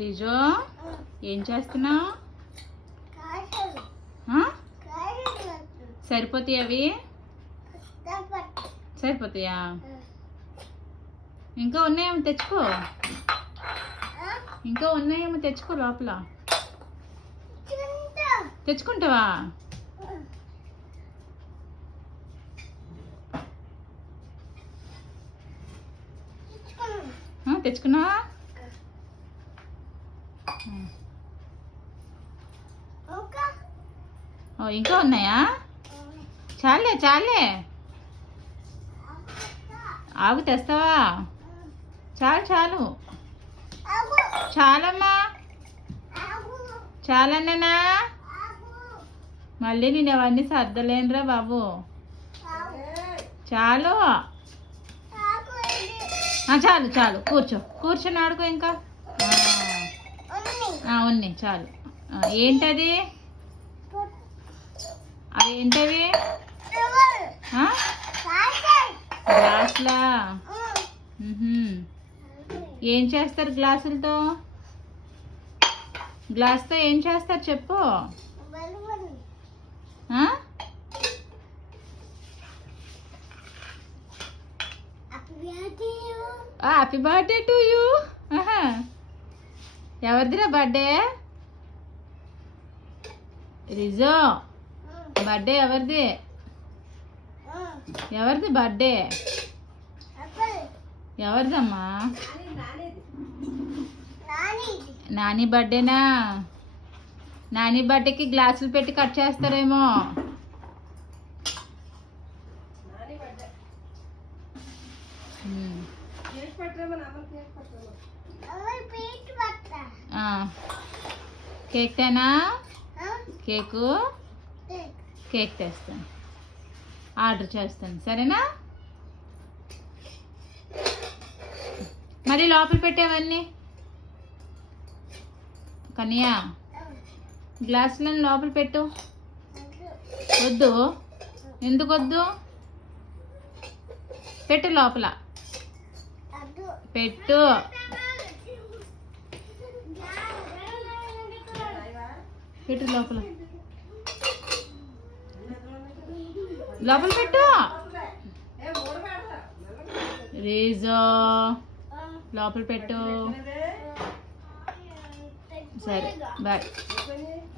రిజో ఏం చేస్తున్నావు? సరిపోతాయి అవి? సరిపోతాయా? ఇంకా ఉన్నాయేమో తెచ్చుకో. ఇంకా ఉన్నాయేమో తెచ్చుకో లోపల. తెచ్చుకుంటావా? తెచ్చుకున్నావా? ఇంకా ఉన్నాయా? చాలే చాలే, ఆగు తెస్తావా? చాలు చాలు చాలమ్మా, చాలన్నా. మళ్ళీ నేను అవన్నీ సర్దలేనురా బాబు. చాలు చాలు చాలు, కూర్చొని ఆడుకో. ఇంకా ఉన్నాయి చాలు. ఏంటది? అవి ఏంటవి? గ్లాసులా? ఏం చేస్తారు గ్లాసులతో? గ్లాస్తో ఏం చేస్తారు చెప్పు. Happy birthday to you. ఎవరిదిరా బర్త్డే? రిజో బర్త్డే ఎవరిది? ఎవరిది బర్త్డే? ఎవరిదమ్మా? నాని బర్త్డేనా? నాని బర్త్డేకి గ్లాసులు పెట్టి కట్ చేస్తారేమో. కేక్ తేనా? కేక్ తెస్తాను, ఆర్డర్ చేస్తాను, సరేనా? మరి లోపల పెట్టేవన్నీ కన్యా, గ్లాసులను లోపల పెట్టు. వద్దు, ఎందుకు వద్దు? పెట్టు లోపల, పెట్టు. పెట్టు లోపల, లోపల పెట్టు. రీజో లోపల పెట్టు. సరే బాయ్.